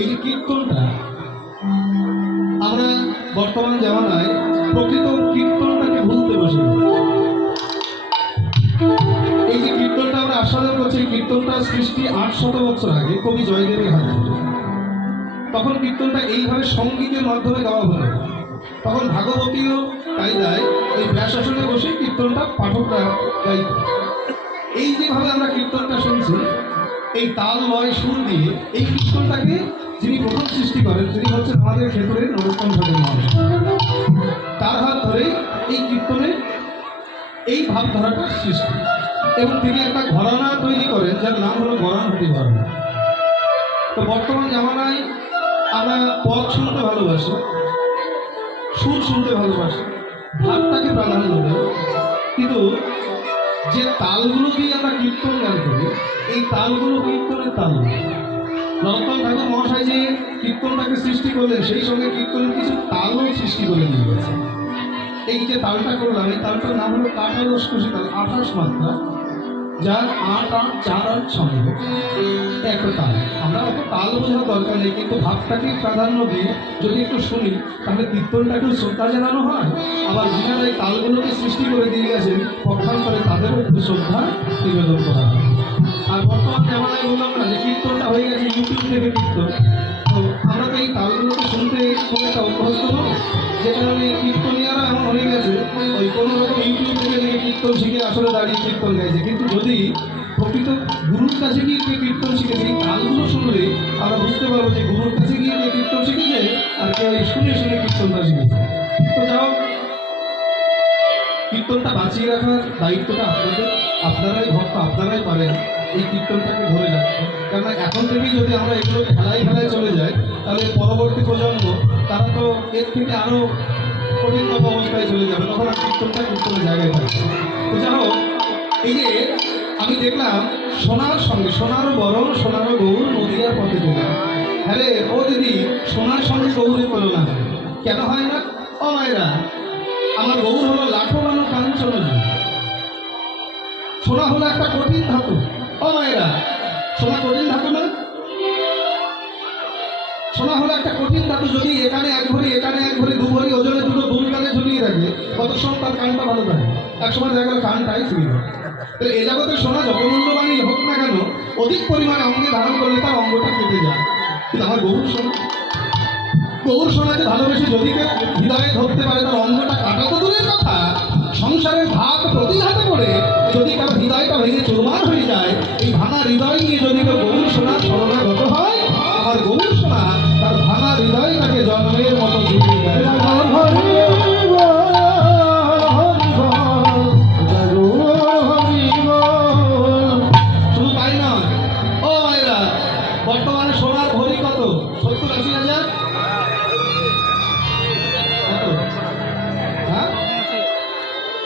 এই যে কীর্তনটা আমরা বর্তমান জামানায় প্রকৃত কীর্তনটাকে ভুলতে বসে এই যে কীর্তনটা আমরা আস্বাদন করছি, কীর্তনটা সৃষ্টি 800 বছর আগে কবি জয়দেবের হাতে। তখন কীর্তনটা এইভাবে সঙ্গীতের মাধ্যমে গাওয়া হলো। তখন ভাগবতীয় কায়দায় ওই ব্যাসাসনে বসে কীর্তনটা পাঠকরা গাইত। এই যেভাবে আমরা কীর্তনটা শুনছি, এই তাল লয় সুর দিয়ে এই কীর্তনটাকে যিনি প্রথম সৃষ্টি করেন তিনি হচ্ছেন আমাদের ক্ষেত্রে নরোত্তম ঠাকুর মহাশয়। তার হাত ধরেই এই কীর্তনের এই ভাবধারাটার সৃষ্টি, এবং তিনি একটা ঘরানা তৈরি করেন যার নাম হলো গরানহটি ঘরানা। তো বর্তমান জামানায় আমরা পদ শুনতে ভালোবাসি, সুর শুনতে ভালোবাসি, ভাবটাকে প্রাধান্য দেয়, কিন্তু যে তালগুলো দিয়ে আমরা কীর্তন গান করি এই তালগুলো কীর্তনের তাল নয়। নরোত্তম ঠাকুর মহাশয় যে কীর্তনটাকে সৃষ্টি করলেন সেই সঙ্গে কীর্তনের কিছু তালও সৃষ্টি করে নিয়ে গেছে। এই যে তালটা করলাম এই তালটার নাম হলো কাঠারসকুশি তাল, 28 মাত্রা, যার 8 8 4 8 ছন্দ একটা তাল। আমরা অত তাল বোঝার দরকার নেই, কিন্তু ভাবটাকে প্রাধান্য দিয়ে যদি একটু শুনি তাহলে কীর্তনটাকেও শ্রদ্ধা জানানো হয়, আবার যিনারা এই তালগুলোকে সৃষ্টি করে দিয়ে গেছেন পক্ষান্তরে তাদেরও একটু শ্রদ্ধা নিবেদন করা হয়। আর বর্তমান জামানায় বললাম না যে কীর্তনটা হয়ে গেছে ইউটিউব থেকে কীর্তন, তো আমরা তো এই তালগুলোকে শুনতে খুব একটা অভ্যস্ত নয়, যে কারণে কীর্তনিয়ারা এমন হয়ে গেছে ওই কোনো রকম ইউটিউব থেকে দেখে কীর্তন শিখে আসলে দাঁড়িয়ে কীর্তন গাইছে। কিন্তু যদি প্রকৃত গুরুর কাছে গিয়ে যে কীর্তন শিখেছে এই তালগুলো শুনলে আমরা বুঝতে পারবো যে গুরুর কাছে গিয়ে যে কীর্তন শিখেছে আর কেউ শুনে শুনে কীর্তনটা শিখেছে। তো যাও, কীর্তনটা বাঁচিয়ে রাখার দায়িত্বটা আপনাদের, আপনারাই ভক্ত, আপনারাই পারেন এই কীর্তনটাকে ধরে রাখতে। কেননা এখন থেকেই যদি আমরা এগুলোকে খেলায় চলে যাই তাহলে পরবর্তী প্রজন্ম তারা তো এর থেকে আরও কঠিনতম অবস্থায় চলে যাবে, তখন আর কীর্তনের জায়গায় থাকবে। তো যাই হোক, এই যে আমি দেখলাম সোনার সঙ্গে সোনারও বরণ সোনারও গৌর নদীয়ার পথে দিলাম। হ্যাঁ রে ও দিদি, সোনার সঙ্গে গৌরের তুলনা কেন হয় না? ও মায়েরা, আমার গৌর হলো লাখো মানো কাঞ্চন, সোনা হলো একটা কঠিন ধাতু। ও মায়েরা, সোনা কঠিন ধাতু না? সোনা হলো একটা কঠিন ধাতু। যদি এখানে এক ভরি এখানে এক ভরি দু ভরি ওজনে দুটো দুল কানে ঝুলিয়ে রাখে কত সময় তার কানটা ভালো থাকে, এক সময় দেখা গেল কানটাই ছিঁড়ে যায়। তাহলে এ জগতের সোনা যত মূল্যবানই হোক না কেন অধিক পরিমাণে অঙ্গে ধারণ করলে তার অঙ্গটা কেটে যায়। কিন্তু আমার গৌর সোনা, গৌর সোনাকে ভালোবেসে যদি কেউ হৃদয়ে ধরতে পারে তার অঙ্গটা কাটা তো দূরের কথা, সংসারের ভাগ প্রতিঘাতে পড়ে যদি কারো হৃদয়টা ভেঙে চুরমার হয়ে যায়, এই ভাঙা হৃদয় নিয়ে যদি কেউ গৌর সোনার শরণাগত হয়, আমার গৌর সোনা তার ভাঙা হৃদয়টাকে জন্মের মতো জুড়ে দেয়। শুধু তাই নয়, ও মায়েরা, বর্তমানে সোনার ভরি কত? 70-80 হাজার। হ্যাঁ,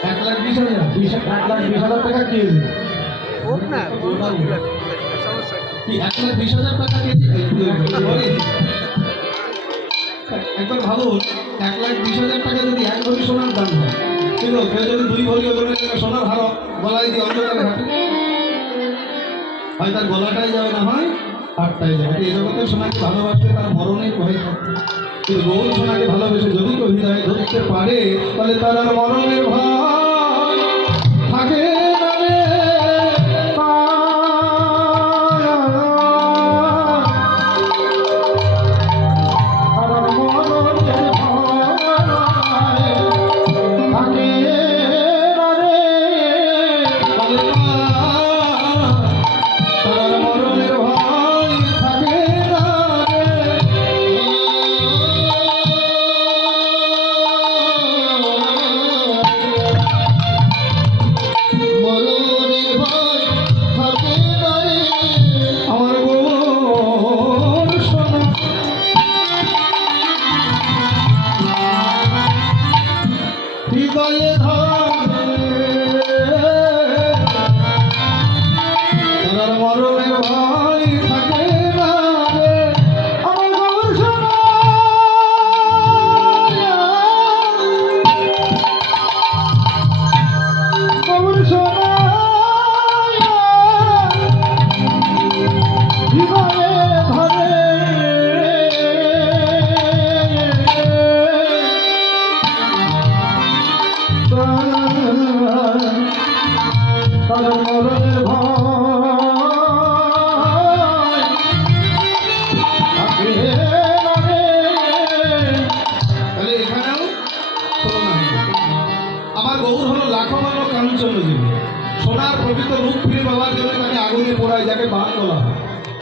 1,20,000, 1,20,000 টাকা কেজি। কি 1,20,000 টাকা কেজি? একবার ভাবুন, 1,20,000 টাকা যদি এক ভরি সোনার দাম হয়, কিন্তু কেউ যদি 2 ভরি ওজনের সোনার হার গলায় দিয়ে অন্ধকারে হাঁটে, হয় তার গলাটাই যাবে, না হয় হাতটাই যাবে। এই জগতের সোনাকে ভালোবাসলে তার মরণের ভয় থাকে, কিন্তু গৌর সোনাকে ভালোবেসে যদি কেউ হৃদয়ে ধরতে পারে তাহলে তার আর মরণের ভয় থাকে না রে।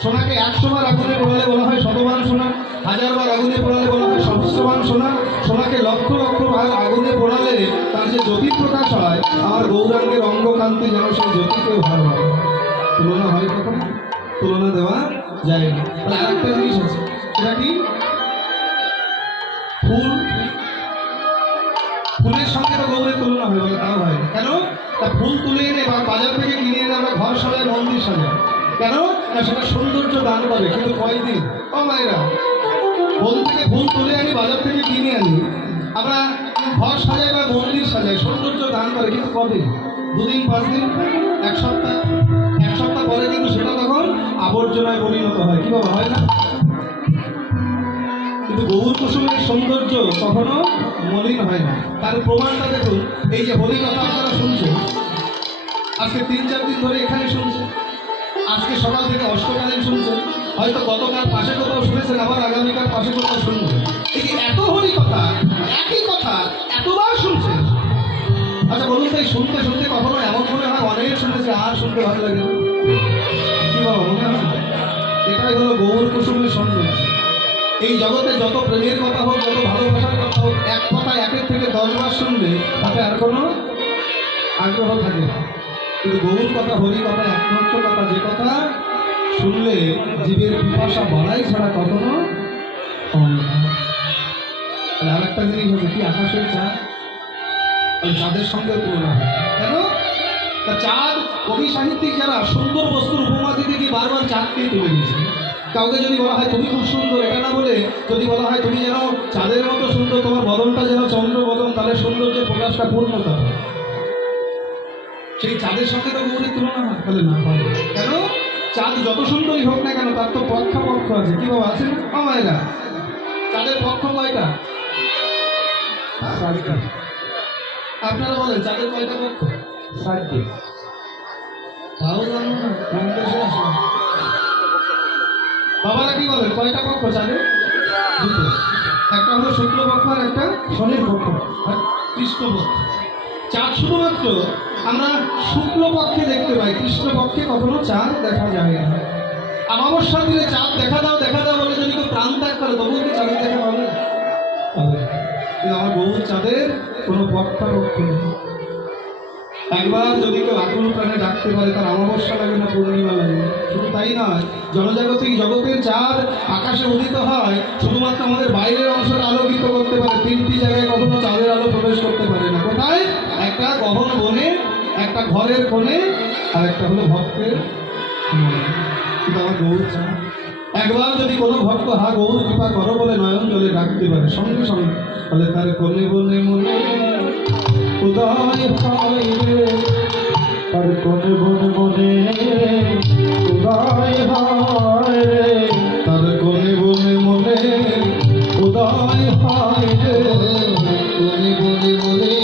সোনাকে 100 বার আগুনে পোড়ালে বলা হয় শতবার সোনা, 1000 বার আগুনে পোড়ালে বলা হয় সহস্রবার সোনা। সোনাকে লক্ষ লক্ষ বার আগুনে পোড়ালে তার যে জ্যোতি প্রকাশ হয়, আমার গৌরাঙ্গের অঙ্গকান্তি যেন সেই জ্যোতিকেও ভালো হয়। তুলনা হয় কখনো? তুলনা দেওয়া যায় না। তাহলে আর একটা জিনিস আছে, সেটা কি? ফুল। ফুলের সঙ্গে তো গৌরের তুলনা হয় বলে তাও হয় না। কেন? তা ফুল তুলে এনে বা বাজার থেকে কিনে এনে আমরা ঘর সাজাই, মন্দির সাজাই। কেন? না সেটা সৌন্দর্য দান করে, কিন্তু কয়দিন? ও মায়েরা, বন থেকে ফুল তুলে আনি, বাজার থেকে কিনে আনি, আমরা ঘর সাজাই বা মন্দির সাজাই, সৌন্দর্য দান করে, কিন্তু কদিন? 2 দিন, 5 দিন, 1 সপ্তাহ। 1 সপ্তাহ পরে কিন্তু সেটা তখন আবর্জনায় পরিণত হয়। কি বাবা, হয় না? কিন্তু গৌর কুসুমের সৌন্দর্য কখনো মলিন হয় না। তার প্রমাণটা দেখুন, এই যে হরি কথা আপনারা শুনছেন, আজকে 3-4 দিন ধরে এখানে শুনছেন, আজকে সকাল থেকে অষ্টকালীন শুনছেন, হয়তো গতকাল পাশে কোথাও শুনেছেন, আবার আগামীকাল পাশে কোথাও শুনবেন। এই যে এত হরি কথা, একই কথা এতবার শুনছেন, আচ্ছা বলুন তো, এই শুনতে শুনতে কখনো এমন মনে হয় অনেক শুনেছে আর শুনতে ভালো লাগে না? কি বাবা, মনে হয়? এটাই হলো গৌর কুসুমের সৌন্দর্য। এই জগতে যত প্রেমের কথা হোক, যত ভালোবাসার কথা হোক, এক কথা 1-এর থেকে 10 বার শুনলে তাতে আর কোনো আগ্রহ থাকে না। কিন্তু গৌর কথা, হরি কথা, একমাত্র কথা, যে কথা শুনলে জীবের পিপাসা বাড়াই ছাড়া কখনো কমে না। তাহলে আর একটা জিনিস হচ্ছে কি, আকাশের চাঁদ, ওই চাঁদের সঙ্গে তুলনা হয়। কেন? তা চাঁদ, কবি সাহিত্যিক যারা সুন্দর বস্তুর উপমা দিতে গিয়ে বারবার চাঁদকেই তুলে দিয়েছে। কাউকে যদি বলা হয় তুমি খুব সুন্দর, এটা না বলে যদি বলা হয় তুমি যেন চাঁদের মতো সুন্দর, তোমার বদনটা যেন চন্দ্র বদন, তাহলে সৌন্দর্যের প্রকাশটা পূর্ণতা হয়। সেই চাঁদের সঙ্গে তো গৌরীর তুলনা হয়? তাহলে না হয়। কেন? চাঁদ যত সুন্দরই হোক না কেন, তার তো পক্ষ আছে। কি বাবা, আছে না? মায়েরা, চাঁদের পক্ষ কয়টা? 7টা। আপনারা বলেন চাঁদের কয়টা পক্ষ? 7টি। তাও জানো না? বাবারা কি বলেন, কয়টা পক্ষ চাঁদের? 2টো। একটা হলো শুক্লপক্ষ আর একটা শনির পক্ষ, কৃষ্ণপক্ষ। চাঁদ শুধুমাত্র আমরা শুক্লপক্ষে দেখতে পাই, কৃষ্ণপক্ষে কখনো চাঁদ দেখা যায় না। অমাবস্যার দিনে চাঁদ দেখা দাও বলে যদি কেউ প্রাণ ত্যাগ করে, তবুও কি চাঁদের দেখা পাবে? কিন্তু আমার গৌর চাঁদের কোনো পক্ষাপক্ষ নেই। একবার যদি কেউ আকুল প্রাণে ডাকতে পারে, তার অমাবস্যা লাগে না, পূর্ণিমা লাগে। শুধু তাই নয়, জনজাগতিক জগতের চাঁদ আকাশে উদিত হয়, শুধুমাত্র আমাদের বাইরের অংশটা আলোকিত করতে পারে। 3টি জায়গায় কখনো চাঁদের আলো প্রবেশ করতে পারে না। কোথায়? একটা গহন বনে, একটা ঘরের কোণে, আর একটা হলো ভক্তের মনে। কিন্তু আমার গৌর চাঁদ একবার যদি কোনো ভক্ত হা গৌর কৃপা করো বলে নয়ন জলে ডাকতে পারে, সঙ্গে সঙ্গে তাহলে তার কোণে বনে মনে উদয় হয় রে, তার কোণে বনে মনে উদয় হয় রে, তার কোণে বনে মনে উদয় হয় রে, কোণে বনে মনে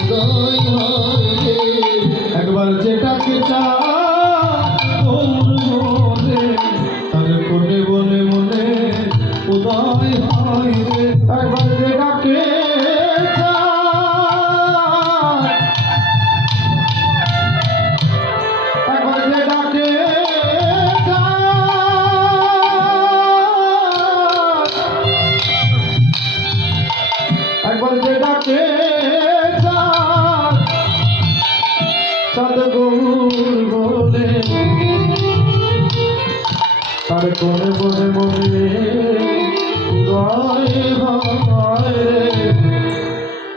উদয় হয় রে। একবার যেটাকে তার কোণে বনে মনে উদয় হয় রে, একবার যেটাকে তার কোণে বনে মনে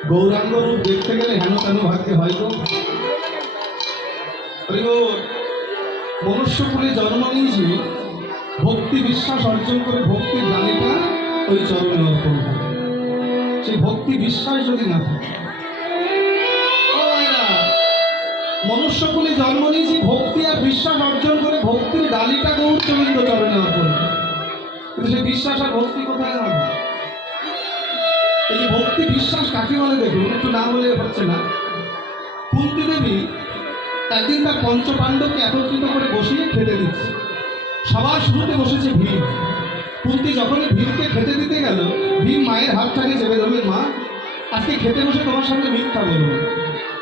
গৌরাঙ্গ রূপ দেখতে গেলে হেন তেন ভাগ্যে হয়তো মনুষ্যকুলে জন্ম নিয়েছি, ভক্তি বিশ্বাস অর্জন করে ভক্তির দানিটা ওই চরণে অর্পণ করে। সেই ভক্তি বিশ্বাস যদি না থাকে, মনুষ্যকুলে জন্ম নিয়েছি ভক্তি আর বিশ্বাস অর্জন করে ভক্তির ডালিটা গৌরচন্দ্র চরণে অর্পণ করে, কিন্তু সেই বিশ্বাস আর ভক্তি কোথায় হবে? এই যে ভক্তি বিশ্বাস কাকে বলে দেখুন, একটু না বলে হচ্ছে না। কুন্তী দেবী একদিন তার পঞ্চপাণ্ডবকে একত্রিত করে বসিয়ে খেতে দিচ্ছে। সবার শুরুতে বসেছে ভীম। কুন্তী যখনই ভীমকে খেতে দিতে গেল, ভীম মায়ের হাতটাকে চেপে ধরলেন, মা আজকে খেতে বসে তোমার সঙ্গে মিথ্যা বলবো,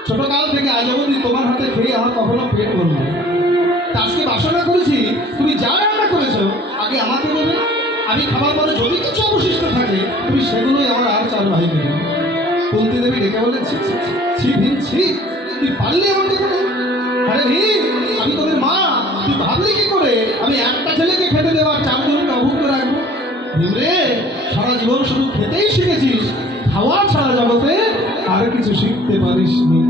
ছোটকাল থেকে আজ অবধি তোমার হাতে খেয়ে আমার কখনো পেট ভরল না। তা আজকে বাসনা করেছি, তুমি যা রান্না করেছো আগে আমাকে দেবে, আমি খাবার পরে যদি কিছু অবশিষ্ট থাকে তুমি সেগুলোই আমার আর চার ভাই দেবে। কুন্তী দেবী ডেকে বললেন, ছি ছি ছি, ছি ভীম ছি, তুই পারলি এমন কথা বলতে? আরে ভীম, আমি তোদের মা, তুই ভাবলি কি করে আমি একটা ছেলেকে খেতে দেওয়ার চারজনকে অভুক্ত রাখবো? ভীম রে, সারা জীবন শুধু খেতেই শিখেছিস, খাওয়া ছাড়া জগতে আর কিছু শিখতে পারিসনি।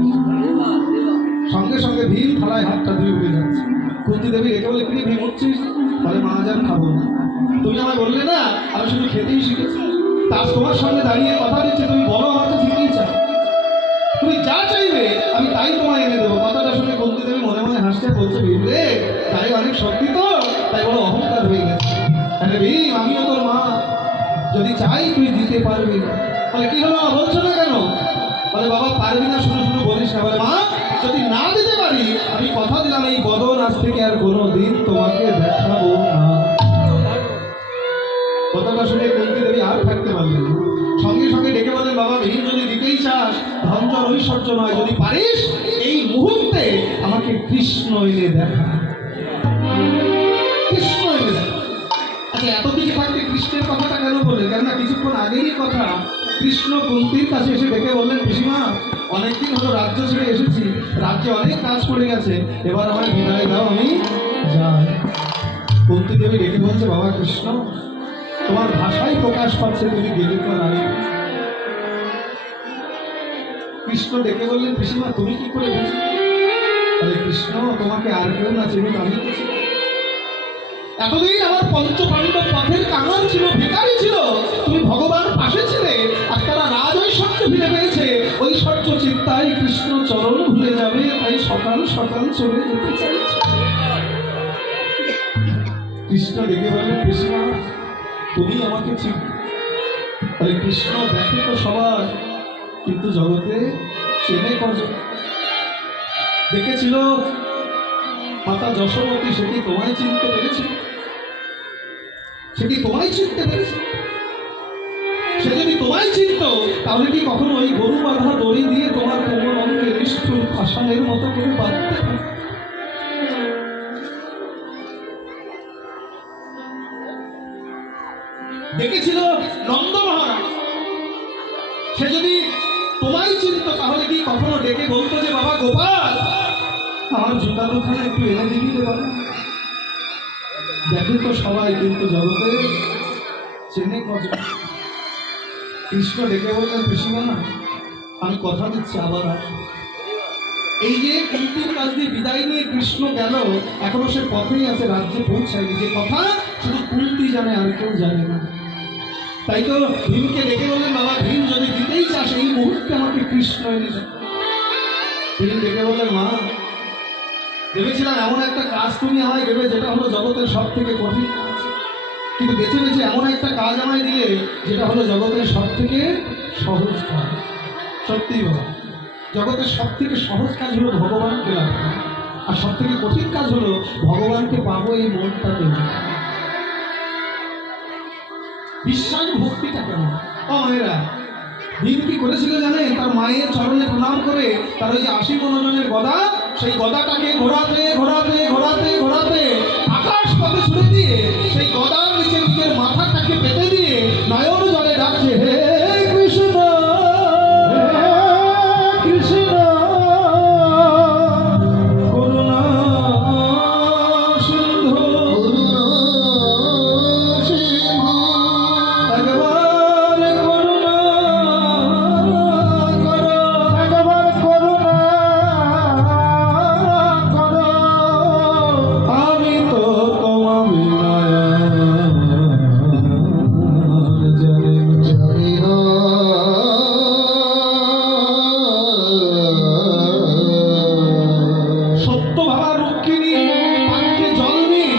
সঙ্গে সঙ্গে ভীম থালায় হাতটা ধুয়ে উঠে যাচ্ছে। কুন্তী দেবী রেখে বলে, কি ভীম উঠছিস? বলে, মা আজ আর খাবো না, তুমি আমায় বললে না আমি শুধু খেতেই শিখেছি, তার তোমার সামনে দাঁড়িয়ে কথা দিচ্ছে, তুমি বলো আমার কাছে কি চাই, তুমি যা চাইবে আমি তাই তোমায় এনে দেবো। কথাটা শুনে কুন্তী দেবী মনে মনে হাসতে বলছে, ভীম রে, তাই অনেক শক্তি তো, তাই বড় অহংকার হয়ে গেছে। আরে ভীম, আমিও তোর মা, যদি চাই তুই দিতে পারবি না। বলে, কি হলো বলছো না কেন? বলে, বাবা পারবি না শুধু শুধু বলিস না। বলে, মা যদি না দিতে পারি আমি কথা দিলাম এই বদন আজ থেকে আর কোনো দিন তোমাকে দেখাবো না। কথাটা শুনে কুন্তী দেবী আর থাকতে পারলেন না, সঙ্গে সঙ্গে ডেকে বলেন, বাবা ভীম যদি দিতেই চাস ধনজন ঐশ্বর্য নয়, যদি পারিস এই মুহূর্তে আমাকে কৃষ্ণ এনে দেখা, কৃষ্ণ এনে দেখা। আচ্ছা, এত কিছু থাকতে কৃষ্ণের কথাটা কেন বললেন? কেননা কিছুক্ষণ আগেরই কথা, কৃষ্ণ কুন্তীর কাছে এসে ডেকে বললেন, পিসিমা অনেকদিন হলো রাজ্য ছেড়ে এসেছি, রাজ্যে অনেক কাজ পড়ে গেছে, এবার আমায় বিদায় দাও, আমি যাই। কুন্তী দেবী ডেকে বলছে, বাবা কৃষ্ণ, তোমার ভাষাই প্রকাশ পাচ্ছে তুমি গেলে তো রানী। কৃষ্ণ ডেকে বললেন, পিসিমা তুমি কি করে বুঝলে? আরে কৃষ্ণ, তোমাকে আর কেউ না চিনুক আমি তো চিনি। এতদিন আমার পঞ্চ পাণ্ডব পথের কাঙাল ছিল, ভিখারি ছিল, তুমি ভগবান পাশে ছিলে, আর তারা রাজ ঐশ্বর্য ফিরে পেয়েছে, ঐশ্বর্য চিন্তায় কৃষ্ণ চরণ ভুলে যাবে, তাই সকাল সকাল চলে যেতে চাইছে। কৃষ্ণ ডেকে বললেন, পিসিমা তুমি আমাকে চিন। আরে কৃষ্ণ, দেখে তো সবার, কিন্তু জগতে চেনে কজন? দেখেছিল মাতা যশোমতী, সে কি তোমায় চিনতে পেরেছে? সে কি তোমায় চিনতে পেরেছে? সে যদি তোমায় চিনত তাহলে কি কখনো ওই গরু বাঁধা দড়ি দিয়ে তোমার কোমর অঙ্কে নিষ্ঠুর পাষাণের মতো করে বাঁধতে পারে? দেখেছিল নন্দ মহারাজ, সে যদি তোমায় চিনত তাহলে কি কখনো ডেকে বলতো যে, বাবা গোপাল আমার জুতা দুখানা একটু এনে দিবি রে বাবা? দেখে তো সবাই, কিন্তু জগতে চেনে কজন? কৃষ্ণ ডেকে বললেন, পিসিমা আমি কথা দিচ্ছি আবার আসবো। এই যে কুন্তীর কাছ দিয়ে বিদায় নিয়ে কৃষ্ণ গেল, এখনো সে পথেই আছে, রাজ্যে পৌঁছায়নি। যে কথা শুধু কুন্তী জানে, আর কেউ জানে না। তাই তো ভীমকে ডেকে বললেন, বাবা ভীম যদি দিতেই চাস এই মুহূর্তে আমাকে কৃষ্ণ এনে দেয়। ভীম ডেকে বললেন, মা ভেবেছিলাম এমন একটা কাজ তুমি আমায় দেবে যেটা হলো জগতের সব থেকে কঠিন কাজ, কিন্তু বেছে বেছে এমন একটা কাজ আমায় দিলে যেটা হলো জগতের সব থেকে সহজ কাজ। সত্যি বাবা, জগতের সব থেকে সহজ কাজ হলো ভগবানকে লাভ করা, আর সব থেকে কঠিন কাজ হলো ভগবানকে পাবো এই মনটা তৈরি। বিশ্বাস ভক্তিটা কেমন? ও মেয়েরা, ভীম কি করেছিল জানেন? তার মায়ের চরণে প্রণাম করে তার ওই যে 80 জনের গদা, সেই গদাটাকে ঘোরাতে ঘোরাতে ঘোরাতে ঘোরাতে আকাশ পথে ছুড়ে দিয়ে সেই গদার নিচে নিজের মাথাটাকে পেতে দিয়ে নয়ন জলে ডাকছে, হে কৃষ্ণ কৃষ্ণ করুণা সিন্ধু একবার করুণা করো, একবার করুণা করো, আমি তো তোমার জানি না। সত্য ভাবা রুক্মিণী পাত্রে জল নিয়ে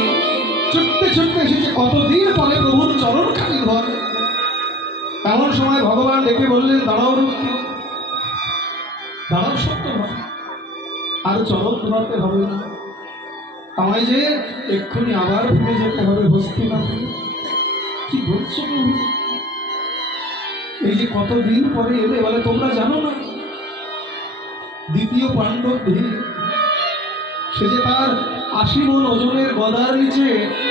ছুটতে ছুটতে এসেছে কতদিন পরে প্রভুর চরণ খালি ঘর। এমন সময় ভগবান ডেকে বললেন, দাঁড়াও রুক্মিণী, দাঁড়াও সত্য ভাবা, আর চরণ ধরাতে হবে না, আমায় যে এক্ষুনি আবার ফিরে যেতে হবে হস্তিনাপুরে। কি বলছো প্রভু? এই যে কতদিন পরে এলে, বলে তোমরা জানো না দ্বিতীয় পাণ্ডব ভীম সে যে তার 80 মণ ওজনের গদার নিচে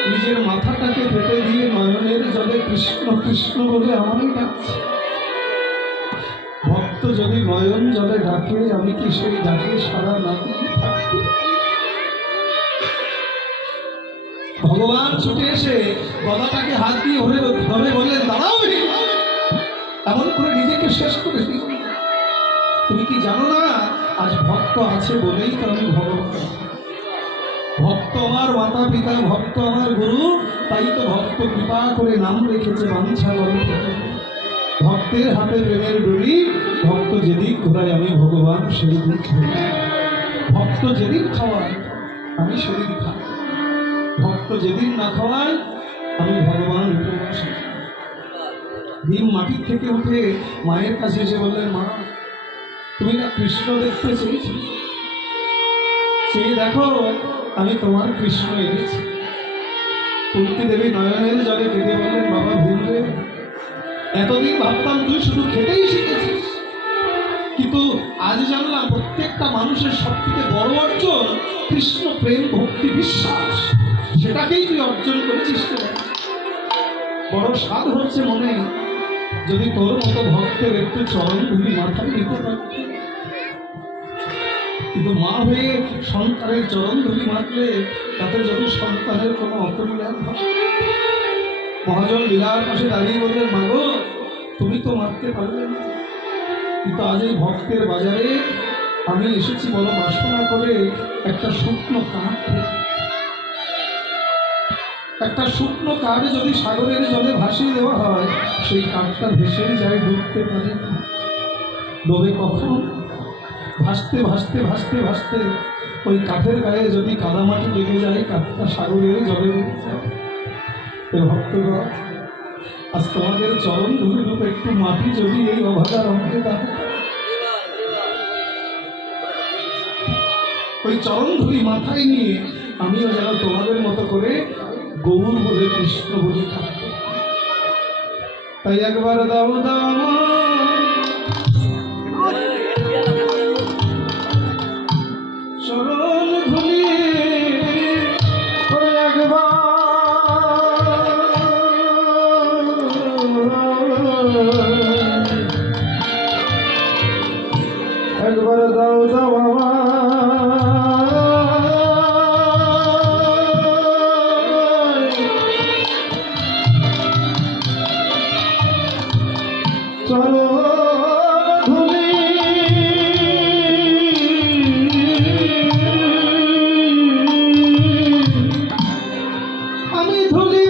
নিজের মাথাটাকে পেতে দিয়ে নয়নের জলে কৃষ্ণ কৃষ্ণ বলে আমারই ডাকছে। ভক্ত যদি নয়ন জলে ডাকে, আমি কি সেই ডাকে সারা না দিয়ে থাকবো? ভগবান ছুটে এসে গদাটাকে হাত দিয়ে ধরে বললেন, দাঁড়াও, এমন করে নিজেকে শেষ করে দিল। তুমি কি জানো না, আজ ভক্ত আছে বলেই তো আমি ভগবান। ভক্ত আমার মাতা পিতা, ভক্ত আমার গুরু, তাই তো ভক্ত কৃপা করে নাম রেখেছে বাঞ্ছা বলে। ভক্তের হাতে প্রেমের ডুরি, ভক্ত যেদিক ঘোরায় আমি ভগবান সেই দিক ঘুরি। ভক্ত যেদিন খাওয়ায় আমি সেদিন খাই, ভক্ত যেদিন না খাওয়ায় আমি ভগবান উপবাসী। ভীম মাটির থেকে উঠে মায়ের কাছে এসে বললেন, মা, তুমি না কৃষ্ণ দেখতে চেয়েছি, সেই দেখো আমি তোমার কৃষ্ণ এনেছি। কুন্তি দেবী নয়নের জলে কেঁদে বললেন, বাবা ভীম রে, এতদিন ভাবতাম তুই শুধু খেতেই শিখেছিস, কিন্তু আজ জানলাম প্রত্যেকটা মানুষের সব থেকে বড় অর্জন কৃষ্ণ প্রেম, ভক্তি, বিশ্বাস, সেটাকেই তুই অর্জন করেছিস। বড় স্বাদ হচ্ছে মনে যদি তোর মতো ভক্তের একটু চরণ ধুলি মাথায় নিতে পারত। কিন্তু মা হয়ে সন্তানের চরণ ধুলি মারলে তাতে যদি সন্তানের কোনো অপরিলাভ হয়। মহাজন লীলার পাশে দাঁড়িয়ে বললেন, মা গো, তুমি তো মারতে পারলে না, কিন্তু আজ এই ভক্তের বাজারে আমি এসেছি বড় বাসনা করে একটা শুকনো কাঠ। একটা শুকনো কাঠ যদি সাগরের জলে ভাসিয়ে দেওয়া হয়, সেই কাঠটা ভেসেই যায়, ডুবতে পারে। ডোবে কখন? ভাসতে ভাসতে ভাসতে ভাসতে ওই কাঠের গায়ে যদি কাদামাটি লেগে যায়, কাঠটা সাগরের জলে লেগে যায়। ভক্তগণ, আজ তোমাদের চরণ ধুলি রূপে একটু মাটি যদি এই অভাগা রঙকে দাও, ওই চরণ ধুলি মাথায় নিয়ে আমিও যেন তোমাদের মতো করে গৌর বলে কৃষ্ণ বলে থাকবো। তাই একবার দাও দাও চরণ ধুলি, একবার দাও দাও আমি ধুলি